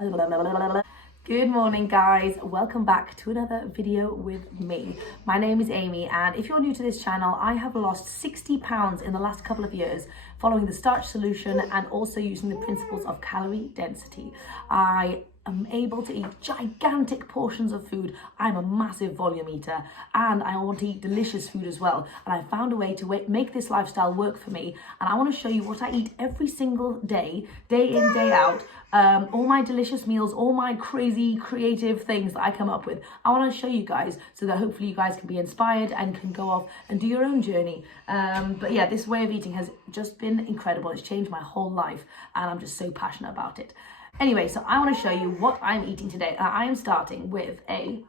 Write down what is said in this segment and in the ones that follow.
Good morning guys, welcome back to another video with me. My name is Amy, and if you're new to this channel, I have lost 60 pounds in the last couple of years following the Starch Solution and also using the principles of calorie density. I am able to eat gigantic portions of food. I'm a massive volume eater and I want to eat delicious food as well. And I found a way to make this lifestyle work for me. And I want to show you what I eat every single day, day in, day out. All my delicious meals, all my crazy creative things that I come up with. I want to show you guys so that hopefully you guys can be inspired and can go off and do your own journey. But yeah, this way of eating has just been incredible. It's changed my whole life and I'm just so passionate about it. Anyway, so I want to show you what I'm eating today. I am starting with a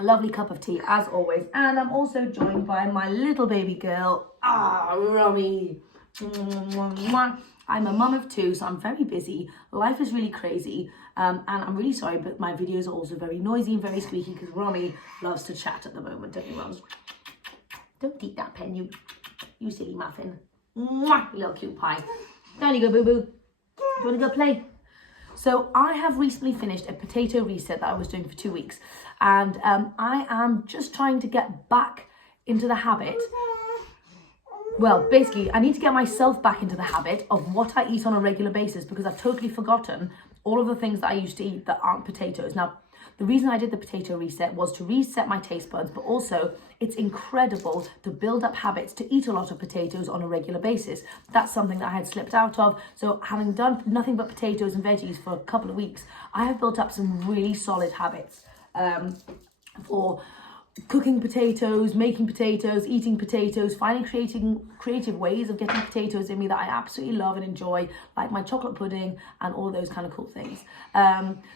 lovely cup of tea as always, and I'm also joined by my little baby girl, Romy. I'm a mum of two, so I'm very busy. Life is really crazy, and I'm really sorry, but my videos are also very noisy and very squeaky because Romy loves to chat at the moment, don't you, Roms? Don't eat that pen, you silly muffin. Mwah, you little cute pie. Down you go, boo-boo. Do you want to go play? So I have recently finished a potato reset that I was doing for 2 weeks, and I am just trying to get back into the habit. Well, basically, I need to get myself back into the habit of what I eat on a regular basis because I've totally forgotten all of the things that I used to eat that aren't potatoes. Now, the reason I did the potato reset was to reset my taste buds, but also it's incredible to build up habits to eat a lot of potatoes on a regular basis. That's something that I had slipped out of. So having done nothing but potatoes and veggies for a couple of weeks, I have built up some really solid habits for cooking potatoes, making potatoes, eating potatoes, finding creative ways of getting potatoes in me that I absolutely love and enjoy, like my chocolate pudding and all of those kind of cool things.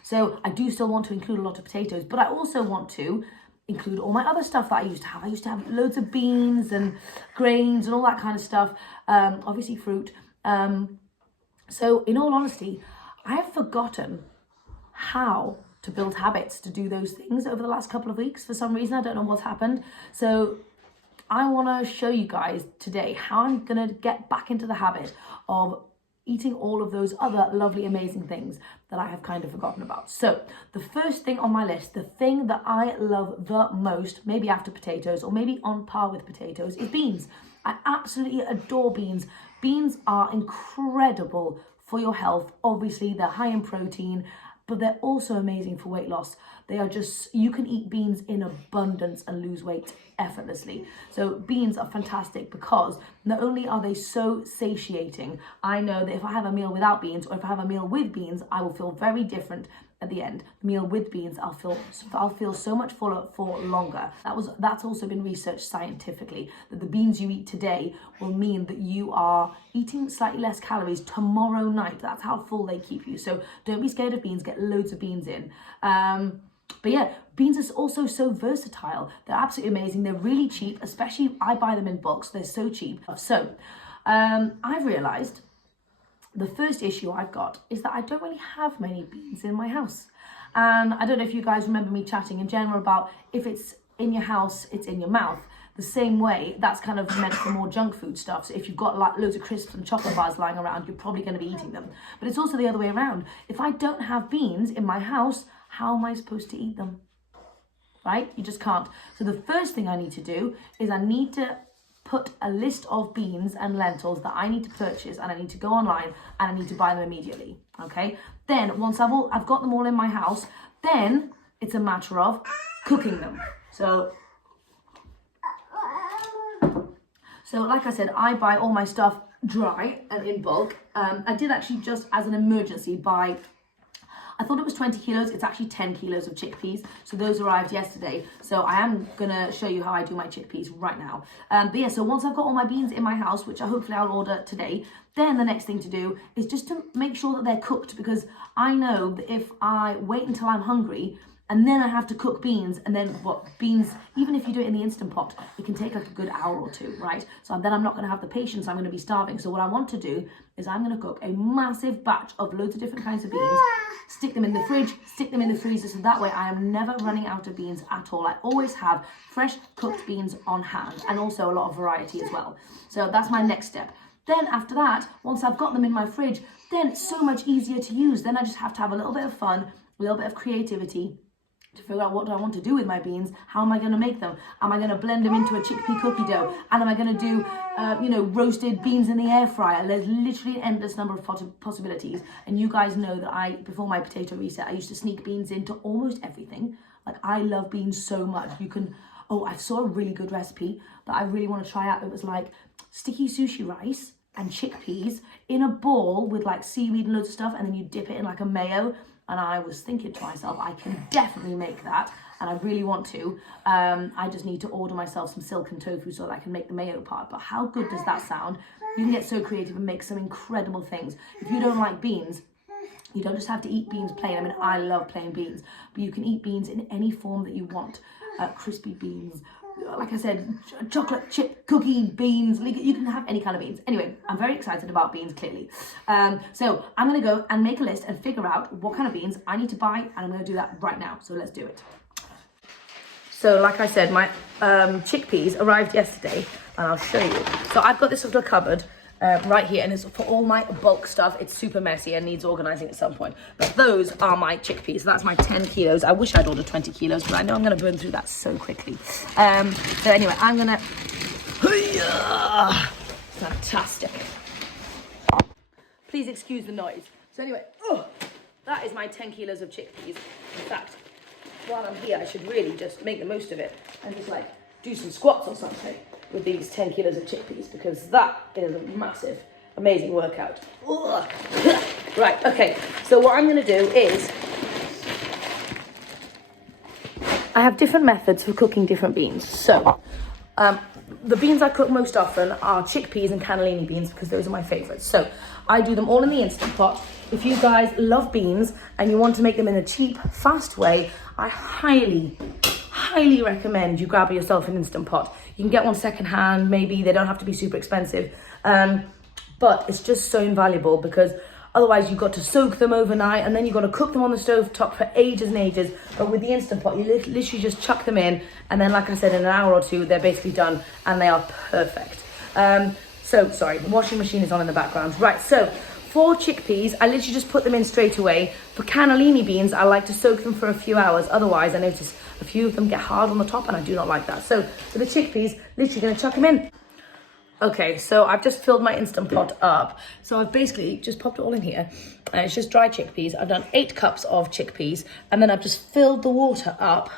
So I do still want to include a lot of potatoes, but I also want to include all my other stuff that I used to have. I used to have loads of beans and grains and all that kind of stuff, obviously fruit. So in all honesty, I have forgotten how to build habits to do those things over the last couple of weeks. For some reason, I don't know what's happened. So I want to show you guys today how I'm going to get back into the habit of eating all of those other lovely, amazing things that I have kind of forgotten about. So the first thing on my list, the thing that I love the most, maybe after potatoes or maybe on par with potatoes, is beans. I absolutely adore beans. Beans are incredible for your health. Obviously, they're high in protein, but they're also amazing for weight loss. They are just, you can eat beans in abundance and lose weight effortlessly. So beans are fantastic because not only are they so satiating, I know that if I have a meal without beans or if I have a meal with beans, I will feel very different at the end. The meal with beans, I'll feel so much fuller for longer. That's also been researched scientifically, that the beans you eat today will mean that you are eating slightly less calories tomorrow night. That's how full they keep you. So don't be scared of beans, get loads of beans in. But yeah, beans are also so versatile. They're absolutely amazing. They're really cheap, especially I buy them in bulk, so they're so cheap. So I've realized the first issue I've got is that I don't really have many beans in my house. And I don't know if you guys remember me chatting in general about if it's in your house, it's in your mouth. The same way, that's kind of meant for more junk food stuff. So if you've got like loads of crisps and chocolate bars lying around, you're probably going to be eating them. But it's also the other way around. If I don't have beans in my house, how am I supposed to eat them? Right? You just can't. So the first thing I need to do is I need to put a list of beans and lentils that I need to purchase, and I need to go online and I need to buy them immediately. Okay? Then once I've got them all in my house, then it's a matter of cooking them. So like I said, I buy all my stuff dry and in bulk. I did actually, just as an emergency, buy, I thought it was 20 kilos, it's actually 10 kilos of chickpeas. So those arrived yesterday. So I am gonna show you how I do my chickpeas right now. But yeah, so once I've got all my beans in my house, which hopefully I'll order today, then the next thing to do is just to make sure that they're cooked, because I know that if I wait until I'm hungry, and then I have to cook beans, and then beans, even if you do it in the Instant Pot, it can take like a good hour or two, right? So then I'm not going to have the patience, I'm going to be starving. So what I want to do is I'm going to cook a massive batch of loads of different kinds of beans, stick them in the fridge, stick them in the freezer, so that way I am never running out of beans at all. I always have fresh cooked beans on hand, and also a lot of variety as well. So that's my next step. Then after that, once I've got them in my fridge, then it's so much easier to use. Then I just have to have a little bit of fun, a little bit of creativity to figure out what do I want to do with my beans. How am I going to make them? Am I going to blend them into a chickpea cookie dough? And am I going to do, roasted beans in the air fryer? There's literally an endless number of possibilities. And you guys know that before my potato reset, I used to sneak beans into almost everything. Like, I love beans so much. I saw a really good recipe that I really want to try out. It was like sticky sushi rice and chickpeas in a bowl with like seaweed and loads of stuff, and then you dip it in like a mayo. And I was thinking to myself, I can definitely make that, and I really want to. I just need to order myself some silken tofu so that I can make the mayo part. But how good does that sound? You can get so creative and make some incredible things. If you don't like beans, you don't just have to eat beans plain. I mean, I love plain beans, but you can eat beans in any form that you want. Crispy beans, like I said, chocolate chip cookie beans. You can have any kind of beans. Anyway, I'm very excited about beans, clearly. So I'm going to go and make a list and figure out what kind of beans I need to buy, and I'm going to do that right now. So let's do it. So like I said, my chickpeas arrived yesterday, and I'll show you. So I've got this little cupboard right here, and it's for all my bulk stuff. It's super messy and needs organizing at some point. But those are my chickpeas. So that's my 10 kilos. I wish I'd ordered 20 kilos, but I know I'm going to burn through that so quickly. So anyway, I'm going to... Fantastic. Please excuse the noise. So anyway, that is my 10 kilos of chickpeas. In fact, while I'm here, I should really just make the most of it and just like do some squats or something with these 10 kilos of chickpeas, because that is a massive, amazing workout. Right, okay, so what I'm going to do is, I have different methods for cooking different beans. So, the beans I cook most often are chickpeas and cannellini beans, because those are my favourites. So, I do them all in the Instant Pot. If you guys love beans and you want to make them in a cheap, fast way, I highly recommend you grab yourself an Instant Pot. You can get one secondhand, maybe. They don't have to be super expensive. But it's just so invaluable, because otherwise you've got to soak them overnight, and then you've got to cook them on the stove top for ages and ages. But with the Instant Pot, you literally just chuck them in, and then, like I said, in an hour or two, they're basically done, and they are perfect. Sorry, the washing machine is on in the background. Right, so for chickpeas, I literally just put them in straight away. For cannellini beans, I like to soak them for a few hours. Otherwise, I notice a few of them get hard on the top, and I do not like that. So for the chickpeas, literally going to chuck them in. Okay, so I've just filled my Instant Pot up. So I've basically just popped it all in here. And it's just dry chickpeas. I've done 8 cups of chickpeas, and then I've just filled the water up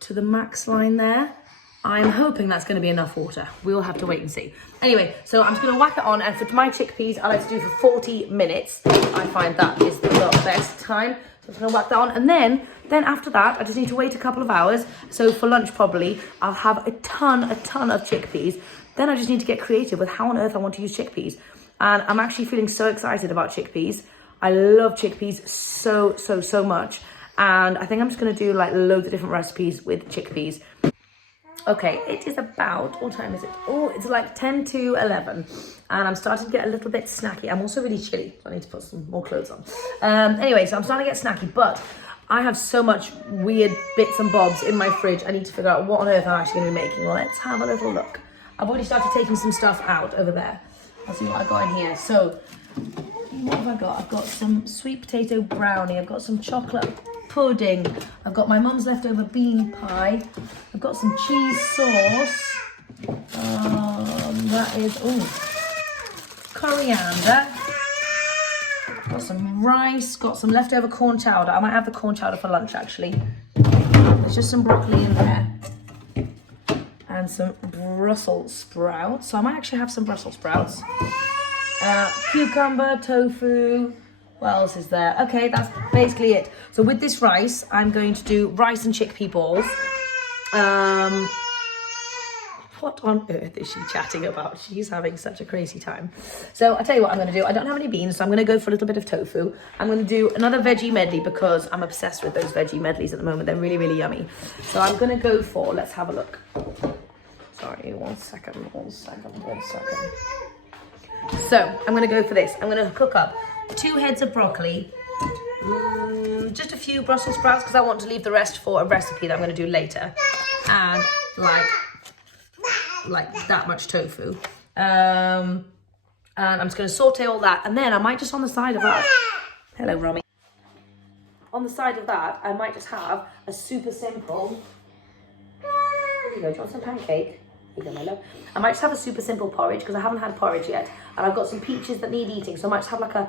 to the max line there. I'm hoping that's going to be enough water. We'll have to wait and see. Anyway, so I'm just going to whack it on, and for my chickpeas, I like to do for 40 minutes. I find that is the best time. So I'm just going to whack that on, and then after that, I just need to wait a couple of hours. So for lunch probably, I'll have a ton of chickpeas. Then I just need to get creative with how on earth I want to use chickpeas. And I'm actually feeling so excited about chickpeas. I love chickpeas so much. And I think I'm just going to do like loads of different recipes with chickpeas. Okay, it is about, what time is it? Oh, it's like 10 to 11. And I'm starting to get a little bit snacky. I'm also really chilly, so I need to put some more clothes on. Anyway, so I'm starting to get snacky, but I have so much weird bits and bobs in my fridge. I need to figure out what on earth I'm actually going to be making. Well, let's have a little look. I've already started taking some stuff out over there. Let's see what I got in here. So, what have I got? I've got some sweet potato brownie. I've got some chocolate pudding. I've got my mum's leftover bean pie. I've got some cheese sauce. That is, coriander. Got some rice. Got some leftover corn chowder. I might have the corn chowder for lunch, actually. There's just some broccoli in there. And some Brussels sprouts. So I might actually have some Brussels sprouts. Cucumber, tofu. What else is there? Okay, that's basically it. So with this rice, I'm going to do rice and chickpea balls. What on earth is she chatting about? She's having such a crazy time. So I'll tell you what I'm going to do. I don't have any beans, so I'm going to go for a little bit of tofu. I'm going to do another veggie medley, because I'm obsessed with those veggie medleys at the moment. They're really yummy. So I'm going to go for, let's have a look. Sorry, one second. So I'm going to go for this. I'm going to cook up 2 heads of broccoli, just a few Brussels sprouts, because I want to leave the rest for a recipe that I'm going to do later, and like that much tofu. And I'm just going to saute all that. And then I might just on the side of that, hello Romy. On the side of that, I might just have a super simple, here you go, do you want some pancake? Here you go, my love. I might just have a super simple porridge because I haven't had porridge yet. And I've got some peaches that need eating. So I might just have like a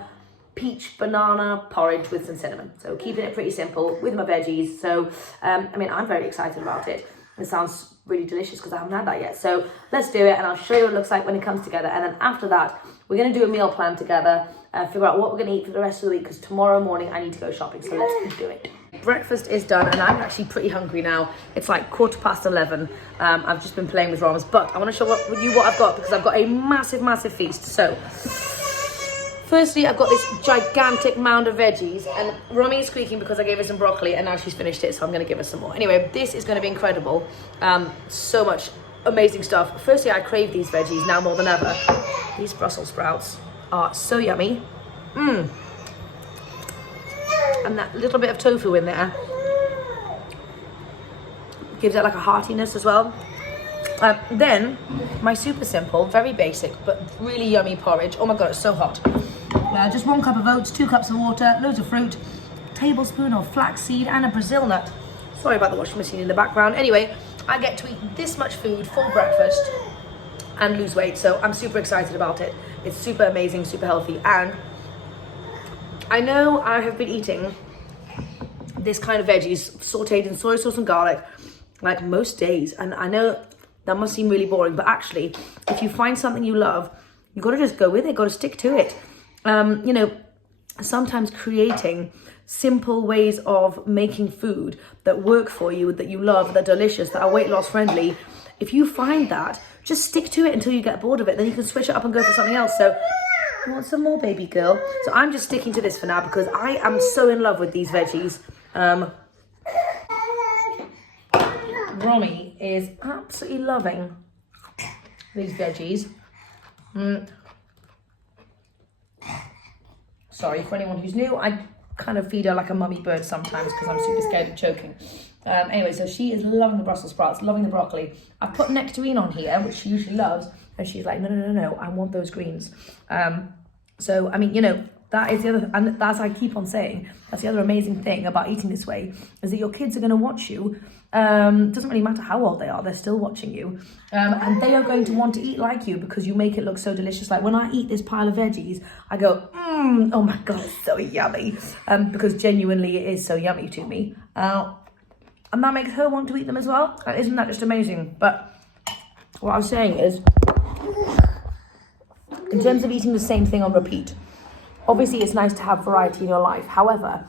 peach banana porridge with some cinnamon. So keeping it pretty simple with my veggies. So, I mean, I'm very excited about it. It sounds really delicious because I haven't had that yet. So let's do it and I'll show you what it looks like when it comes together. And then after that, we're going to do a meal plan together, figure out what we're going to eat for the rest of the week because tomorrow morning I need to go shopping. So let's do it. Breakfast is done and I'm actually pretty hungry now. It's like 11:15. I've just been playing with Roms, but I want to show you what I've got because I've got a massive feast. So firstly, I've got this gigantic mound of veggies and Romy is squeaking because I gave her some broccoli and now she's finished it, so I'm going to give her some more. Anyway, this is going to be incredible. So much amazing stuff. Firstly, I crave these veggies now more than ever. These Brussels sprouts are so yummy. And that little bit of tofu in there gives it like a heartiness as well. Then my super simple, very basic but really yummy porridge. Oh my god, it's so hot. Just 1 cup of oats, 2 cups of water, loads of fruit, a tablespoon of flaxseed and a Brazil nut. Sorry about the washing machine in the background. Anyway, I get to eat this much food for breakfast and lose weight, so I'm super excited about it. It's super amazing, super healthy, and I know I have been eating this kind of veggies sauteed in soy sauce and garlic like most days, and I know that must seem really boring, but actually if you find something you love, you got to just go with it, got to stick to it. You know, sometimes creating simple ways of making food that work for you, that you love, that are delicious, that are weight loss friendly, if you find that, just stick to it until you get bored of it, then you can switch it up and go for something else. So you want some more, baby girl? So I'm just sticking to this for now because I am so in love with these veggies. Romy is absolutely loving these veggies. Sorry, for anyone who's new, I kind of feed her like a mummy bird sometimes because I'm super scared of choking. Anyway, so she is loving the Brussels sprouts, loving the broccoli. I've put nectarine on here, which she usually loves, and she's like, no, I want those greens. So, I mean, you know, that is the other, and as I keep on saying, that's the other amazing thing about eating this way, is that your kids are going to watch you. Doesn't really matter how old they are, they're still watching you. And they are going to want to eat like you because you make it look so delicious. Like when I eat this pile of veggies, I go, oh my God, it's so yummy. Because genuinely it is so yummy to me. And that makes her want to eat them as well. Isn't that just amazing? But what I was saying is, in terms of eating the same thing on repeat, obviously it's nice to have variety in your life. However,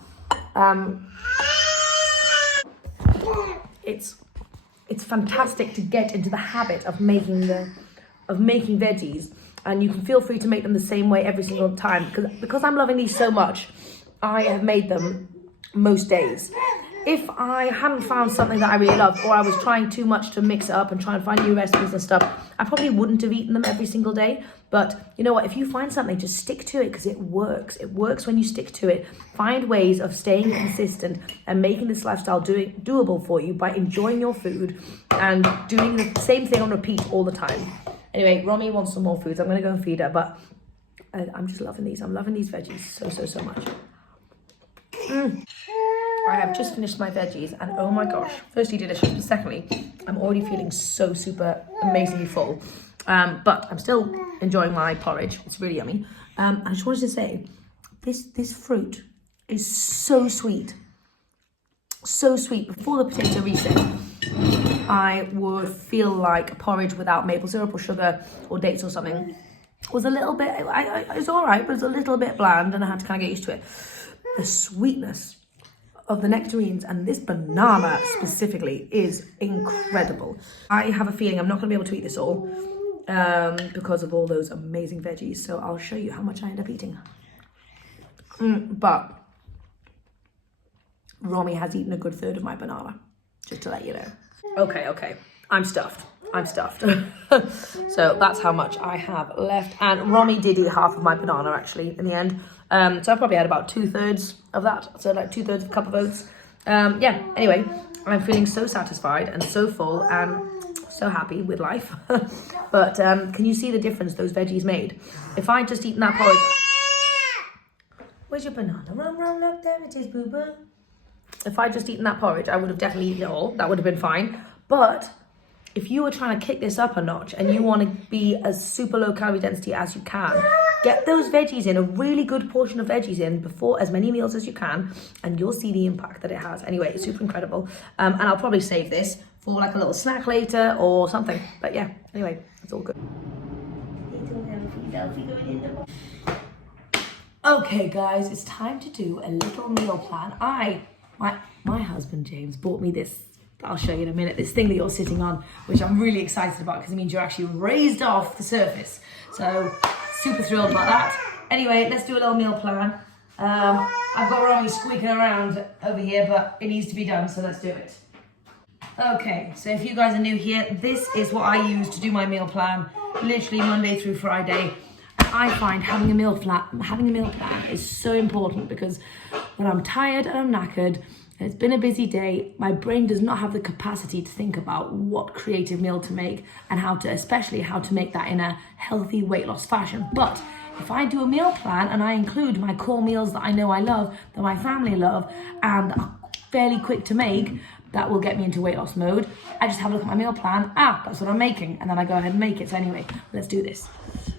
it's fantastic to get into the habit of making veggies, and you can feel free to make them the same way every single time. Because I'm loving these so much, I have made them most days. If I hadn't found something that I really loved, or I was trying too much to mix it up and try and find new recipes and stuff, I probably wouldn't have eaten them every single day. But you know what? If you find something, just stick to it because it works. It works when you stick to it. Find ways of staying consistent and making this lifestyle doable for you by enjoying your food and doing the same thing on repeat all the time. Anyway, Romy wants some more food, so I'm going to go and feed her. But I'm just loving these. I'm loving these veggies so much. I have just finished my veggies and oh my gosh, firstly delicious, but secondly, I'm already feeling so super amazingly full. But I'm still enjoying my porridge. It's really yummy. I just wanted to say, this fruit is so sweet. So sweet. Before the potato reset, I would feel like porridge without maple syrup or sugar or dates or something was a little bit, it's all right, but it's a little bit bland and I had to kind of get used to it. The sweetness of the nectarines and this banana specifically is incredible. I have a feeling I'm not going to be able to eat this all because of all those amazing veggies. So I'll show you how much I end up eating. But Romy has eaten a good third of my banana, just to let you know. Okay, I'm stuffed. So that's how much I have left. And Romy did eat half of my banana actually in the end. So I probably had about 2/3 of that. So like 2/3 of a cup of oats. Yeah, anyway, I'm feeling so satisfied and so full and so happy with life. But can you see the difference those veggies made? If I just eaten that porridge... Where's your banana? Run, look, there it is, boo-boo. If I just eaten that porridge, I would have definitely eaten it all. That would have been fine. But if you were trying to kick this up a notch and you want to be as super low calorie density as you can, get those veggies in, a really good portion of veggies in before as many meals as you can, and you'll see the impact that it has. Anyway, it's super incredible. And I'll probably save this for like a little snack later or something. But yeah, anyway, it's all good. Okay guys, it's time to do a little meal plan. My husband James bought me this, I'll show you in a minute, this thing that you're sitting on, which I'm really excited about because it means you're actually raised off the surface. So super thrilled about that. Anyway, let's do a little meal plan. I've got Romy squeaking around over here, but it needs to be done, so let's do it. Okay, so if you guys are new here, this is what I use to do my meal plan, literally Monday through Friday. I find having a meal plan is so important because when I'm tired and I'm knackered, and it's been a busy day, my brain does not have the capacity to think about what creative meal to make and especially how to make that in a healthy weight loss fashion. But if I do a meal plan and I include my core meals that I know I love, that my family love, and are fairly quick to make, that will get me into weight loss mode. I just have a look at my meal plan. That's what I'm making. And then I go ahead and make it. So anyway, let's do this.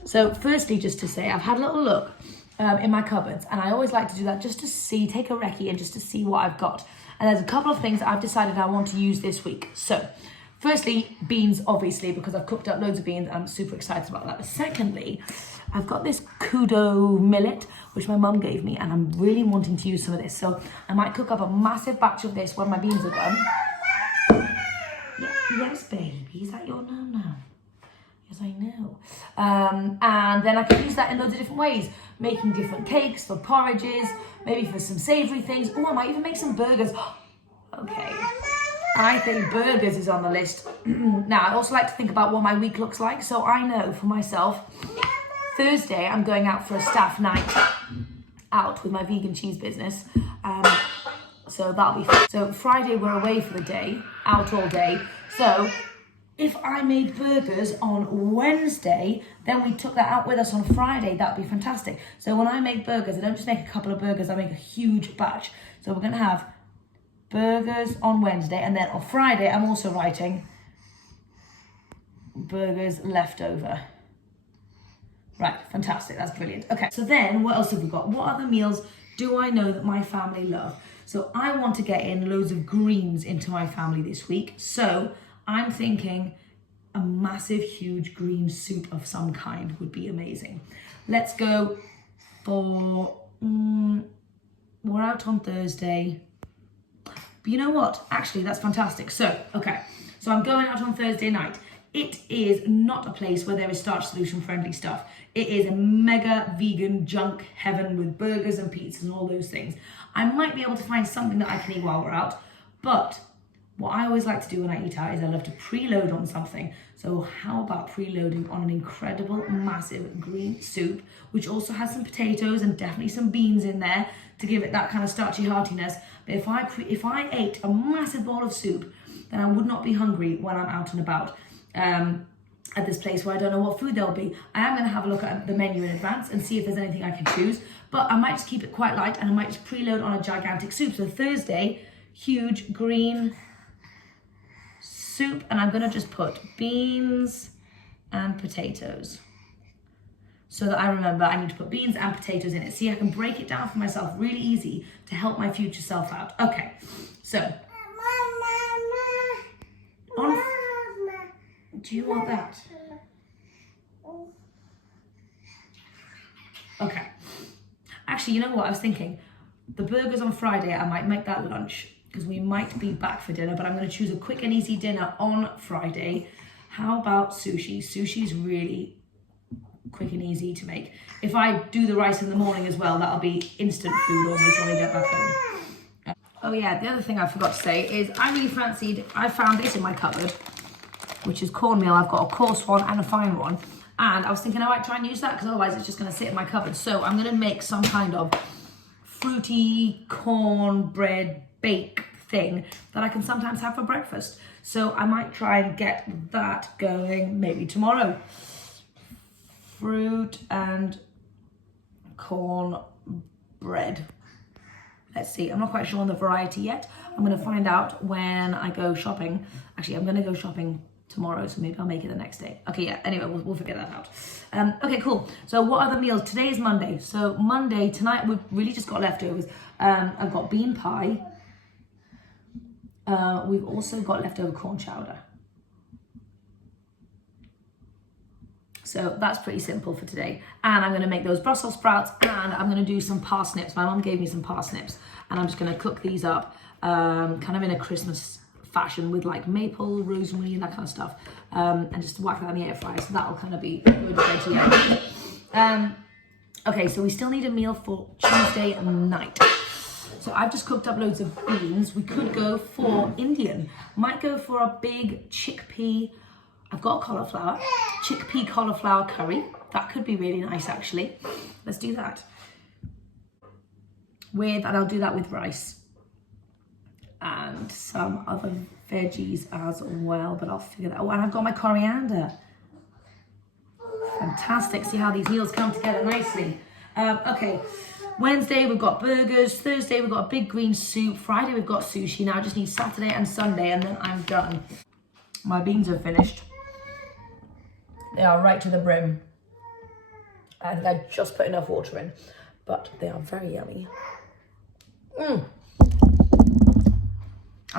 So firstly, just to say, I've had a little look in my cupboards, and I always like to do that just to see, take a recce and just to see what I've got. And there's a couple of things that I've decided I want to use this week. So firstly, beans, obviously, because I've cooked up loads of beans. I'm super excited about that. But secondly, I've got this kudo millet, which my mum gave me, and I'm really wanting to use some of this. So I might cook up a massive batch of this when my beans are done. Yes, baby, is that your no? Yes, I know. And then I can use that in loads of different ways, making different cakes for porridges, maybe for some savoury things. Oh, I might even make some burgers. Okay, I think burgers is on the list. Now, I also like to think about what my week looks like. So I know for myself, Thursday, I'm going out for a staff night out with my vegan cheese business. So that'll be fun. So Friday, we're away for the day, out all day. So if I made burgers on Wednesday, then we took that out with us on Friday, that'd be fantastic. So when I make burgers, I don't just make a couple of burgers, I make a huge batch. So we're gonna have burgers on Wednesday, and then on Friday, I'm also writing burgers leftover. Right, fantastic, that's brilliant. Okay, so then what else have we got? What other meals do I know that my family love? So I want to get in loads of greens into my family this week. So I'm thinking a massive, huge green soup of some kind would be amazing. Let's go for, we're out on Thursday. But you know what? Actually, that's fantastic. So, okay, so I'm going out on Thursday night. It is not a place where there is Starch Solution friendly stuff. It is a mega vegan junk heaven with burgers and pizzas and all those things. I might be able to find something that I can eat while we're out, but what I always like to do when I eat out is I love to preload on something. So how about preloading on an incredible, massive green soup, which also has some potatoes and definitely some beans in there to give it that kind of starchy heartiness. But if I ate a massive bowl of soup, then I would not be hungry when I'm out and about. At this place where I don't know what food there'll be. I am going to have a look at the menu in advance and see if there's anything I can choose, but I might just keep it quite light and I might just preload on a gigantic soup. So Thursday, huge green soup, and I'm going to just put beans and potatoes so that I remember I need to put beans and potatoes in it. See, I can break it down for myself really easy to help my future self out. Okay, so do you want that? Okay. Actually, you know what I was thinking? The burgers on Friday, I might make that lunch because we might be back for dinner, but I'm going to choose a quick and easy dinner on Friday. How about sushi? Sushi's really quick and easy to make. If I do the rice in the morning as well, that'll be instant food almost when we get back home. Oh yeah, the other thing I forgot to say is I found this in my cupboard, which is cornmeal. I've got a coarse one and a fine one. And I was thinking I might try and use that because otherwise it's just going to sit in my cupboard. So I'm going to make some kind of fruity cornbread bake thing that I can sometimes have for breakfast. So I might try and get that going maybe tomorrow. Fruit and corn bread. Let's see, I'm not quite sure on the variety yet. I'm gonna find out when I go shopping. Actually, I'm gonna go shopping tomorrow, so maybe I'll make it the next day. Okay, yeah, anyway, we'll figure that out. Okay, cool. So what other meals? Today is Monday. So Monday, tonight, we've really just got leftovers. I've got bean pie. We've also got leftover corn chowder. So that's pretty simple for today. And I'm gonna make those Brussels sprouts, and I'm gonna do some parsnips. My mom gave me some parsnips, and I'm just gonna cook these up kind of in a Christmas fashion with like maple, rosemary, and that kind of stuff. And just whack that in the air fryer, so that'll kind of be good veggie. Okay, so we still need a meal for Tuesday night. So I've just cooked up loads of beans. We could go for Indian. Might go for a big chickpea. I've got cauliflower, chickpea cauliflower curry. That could be really nice, actually. Let's do that. And I'll do that with rice and some other veggies as well, but I'll figure that out. Oh, and I've got my coriander. Fantastic. See how these meals come together nicely. Okay, Wednesday we've got burgers. Thursday we've got a big green soup. Friday we've got sushi. Now I just need Saturday and Sunday, and then I'm done. My beans are finished. They are right to the brim. I think I just put enough water in, but they are very yummy. I'm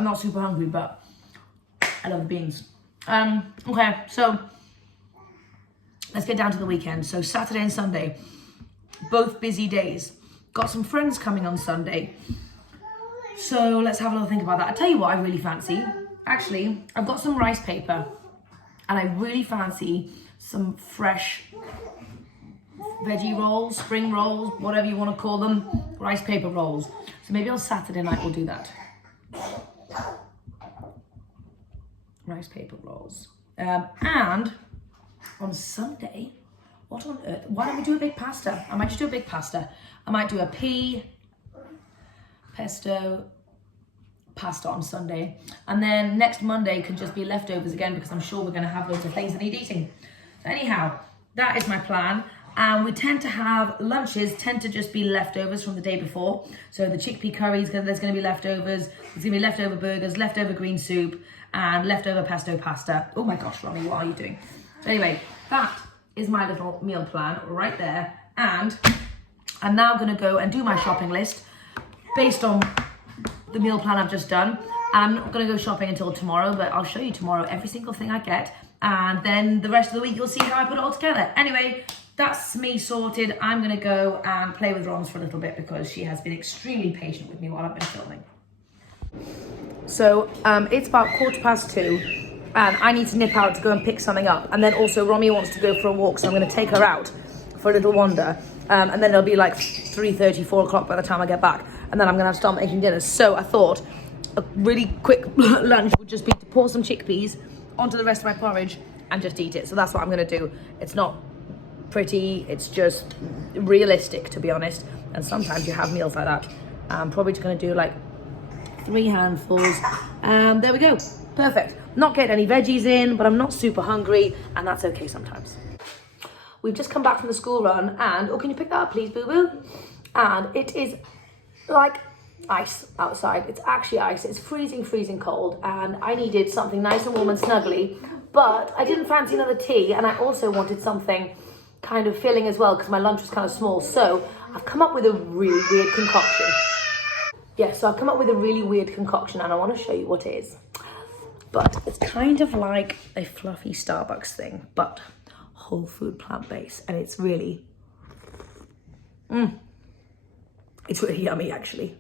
not super hungry, but I love the beans. Okay, so let's get down to the weekend. So Saturday and Sunday, both busy days. Got some friends coming on Sunday. So let's have a little think about that. I'll tell you what I really fancy. Actually, I've got some rice paper, and I really fancy some fresh veggie rolls, spring rolls, whatever you want to call them, rice paper rolls. So maybe on Saturday night we'll do that. Rice paper rolls. And on Sunday, what on earth? Why don't we do a big pasta? I might just do a big pasta. I might do a pesto pasta on Sunday, and then next Monday can just be leftovers again, because I'm sure we're going to have loads of things that need eating. So anyhow, that is my plan. And we tend to have lunches tend to just be leftovers from the day before. So the chickpea curries, there's going to be leftovers. There's going to be leftover burgers, leftover green soup, and leftover pesto pasta. Oh my gosh, Ronnie, what are you doing? So anyway, that is my little meal plan right there. And I'm now going to go and do my shopping list based on the meal plan I've just done. I'm not going to go shopping until tomorrow, but I'll show you tomorrow every single thing I get, and then the rest of the week you'll see how I put it all together. Anyway, that's me sorted. I'm going to go and play with Roms for a little bit, because she has been extremely patient with me while I've been filming. So it's about 2:15, and I need to nip out to go and pick something up, and then also Romy wants to go for a walk, so I'm going to take her out for a little wander, and then it'll be like 3:30, 4 o'clock by the time I get back, and then I'm going to have to start making dinner. So I thought a really quick lunch would just be to pour some chickpeas onto the rest of my porridge and just eat it. So that's what I'm going to do. It's not pretty, it's just realistic, to be honest, and sometimes you have meals like that. I'm probably just going to do like 3 handfuls, and there we go. Perfect. Not getting any veggies in, but I'm not super hungry, and that's okay sometimes. We've just come back from the school run, and oh, can you pick that up please, boo-boo? And it is like ice outside. It's actually ice. It's freezing cold, and I needed something nice and warm and snuggly, but I didn't fancy another tea, and I also wanted something kind of filling as well, because my lunch was kind of small. So I've come up with a really weird concoction. So I've come up with a really weird concoction, and I want to show you what it is. But it's kind of like a fluffy Starbucks thing, but whole food plant-based, and it's really it's really yummy, actually.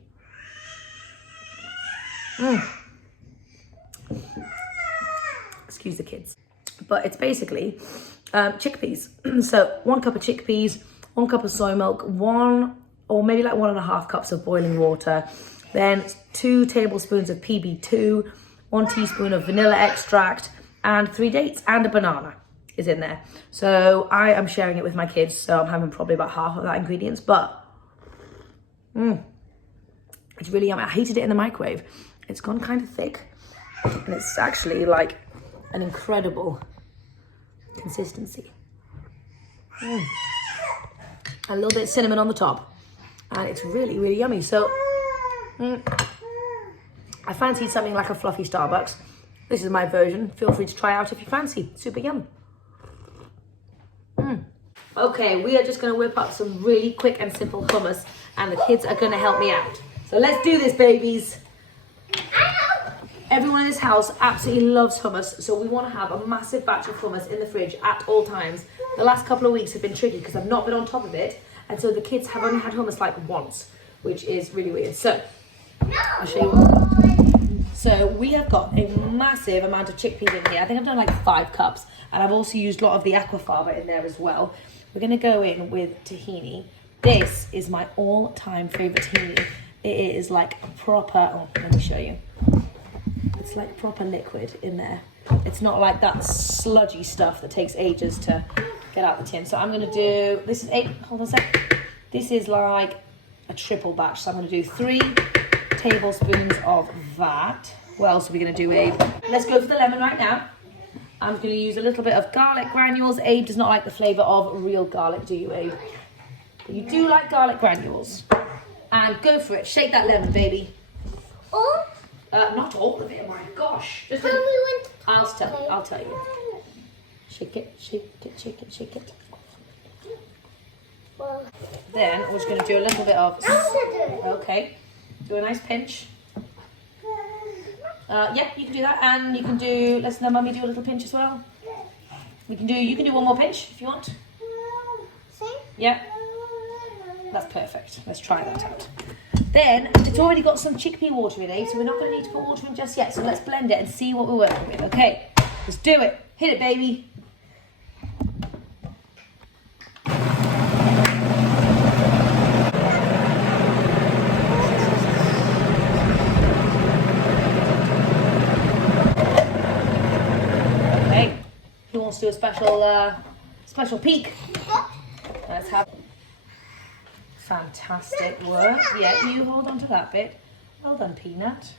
Excuse the kids. But it's basically chickpeas. So 1 cup of chickpeas, 1 cup of soy milk, 1 or maybe like 1.5 cups of boiling water, then 2 tablespoons of PB2, 1 teaspoon of vanilla extract, and 3 dates, and a banana is in there. So I am sharing it with my kids, so I'm having probably about half of that ingredients, but it's really yummy. I heated it in the microwave. It's gone kind of thick, And it's actually like an incredible consistency. A little bit of cinnamon on the top. And it's really, really yummy. So I fancied something like a fluffy Starbucks. This is my version. Feel free to try out if you fancy. Super yum. Okay, we are just going to whip up some really quick and simple hummus, and the kids are going to help me out. So let's do this, babies. Everyone in this house absolutely loves hummus, so we want to have a massive batch of hummus in the fridge at all times. The last couple of weeks have been tricky because I've not been on top of it, and so the kids have only had hummus like once, which is really weird. So I'll show you what. So we have got a massive amount of chickpeas in here. I think I've done like 5 cups, and I've also used a lot of the aquafaba in there as well. We're going to go in with tahini. This is my all-time favorite tahini. It is like a proper, oh, let me show you. It's like proper liquid in there. It's not like that sludgy stuff that takes ages to get out the tin. So I'm going to do, this is 8, hold on a sec. This is like a triple batch. So I'm going to do 3 tablespoons of that. What else are we going to do, Abe? Let's go for the lemon right now. I'm going to use a little bit of garlic granules. Abe does not like the flavour of real garlic, do you, Abe? But you do like garlic granules. And go for it. Shake that lemon, baby. All? Not all of it, my gosh. Just I'll tell you. Shake it, shake it, shake it, shake it. Then we're just going to do a little bit of... Okay. Do a nice pinch. Yeah, you can do that, and you can do. Let's let Mummy do a little pinch as well. You can do one more pinch if you want. Yeah, that's perfect. Let's try that out. Then it's already got some chickpea water in it, so we're not going to need to put water in just yet. So let's blend it and see what we're working with. Okay, let's do it. Hit it, baby. Wants to do a special peek. Let's have fantastic work. Yeah, you hold on to that bit. Well done, Peanut.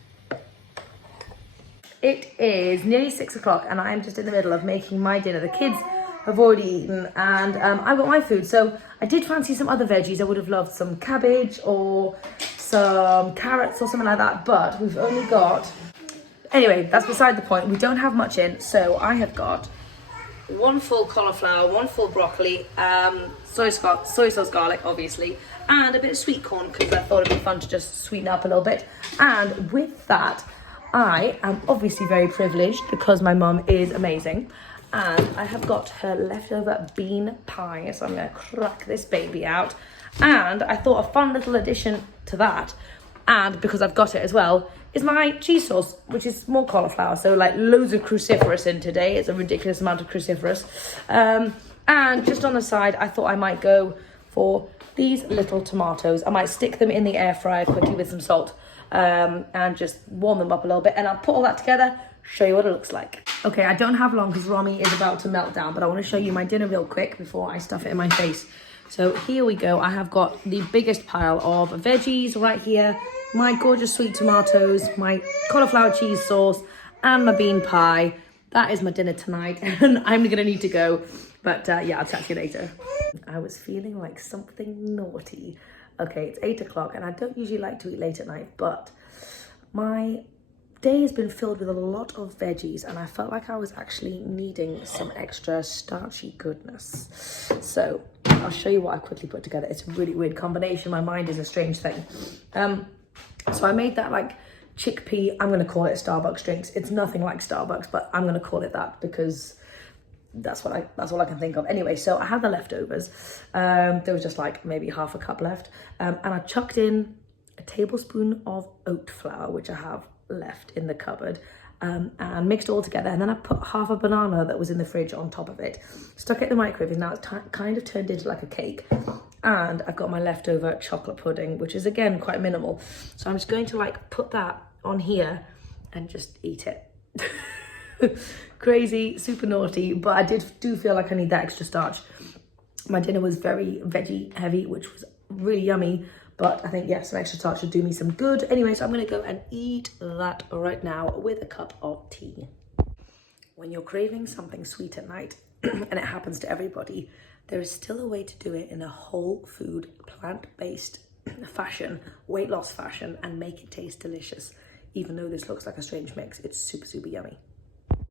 It is nearly 6 o'clock and I'm just in the middle of making my dinner. The kids have already eaten and I've got my food. So I did fancy some other veggies. I would have loved some cabbage or some carrots or something like that, but we've only got... Anyway, that's beside the point. We don't have much in, so I have got 1 full cauliflower, 1 full broccoli, soy sauce garlic, obviously, and a bit of sweet corn because I thought it'd be fun to just sweeten up a little bit. And with that, I am obviously very privileged because my mum is amazing. And I have got her leftover bean pie, so I'm going to crack this baby out. And I thought a fun little addition to that, and because I've got it as well, is my cheese sauce, which is more cauliflower. So like loads of cruciferous in today. It's a ridiculous amount of cruciferous. And just on the side, I thought I might go for these little tomatoes. I might stick them in the air fryer quickly with some salt and just warm them up a little bit. And I'll put all that together, show you what it looks like. Okay, I don't have long because Romy is about to melt down, but I want to show you my dinner real quick before I stuff it in my face. So here we go. I have got the biggest pile of veggies right here. My gorgeous sweet tomatoes, my cauliflower cheese sauce, and my bean pie. That is my dinner tonight, and I'm gonna need to go. But yeah, I'll chat to you later. I was feeling like something naughty. Okay, it's 8 o'clock, and I don't usually like to eat late at night, but my day has been filled with a lot of veggies, and I felt like I was actually needing some extra starchy goodness. So I'll show you what I quickly put together. It's a really weird combination. My mind is a strange thing. So I made that like chickpea, I'm going to call it Starbucks drinks. It's nothing like Starbucks, but I'm going to call it that because that's all I can think of. Anyway, so I had the leftovers. There was just like maybe half a cup left. And I chucked in a tablespoon of oat flour, which I have left in the cupboard, and mixed it all together. And then I put half a banana that was in the fridge on top of it, stuck it in the microwave, and now it's kind of turned into like a cake. And I've got my leftover chocolate pudding, which is again quite minimal. So I'm just going to like put that on here and just eat it. Crazy, super naughty, but I do feel like I need that extra starch. My dinner was very veggie heavy, which was really yummy, But I think, yeah, some extra starch should do me some good. Anyway, so I'm going to go and eat that right now with a cup of tea. When you're craving something sweet at night, and it happens to everybody, there is still a way to do it in a whole food, plant-based fashion, weight loss fashion, and make it taste delicious. Even though this looks like a strange mix, it's super, super yummy.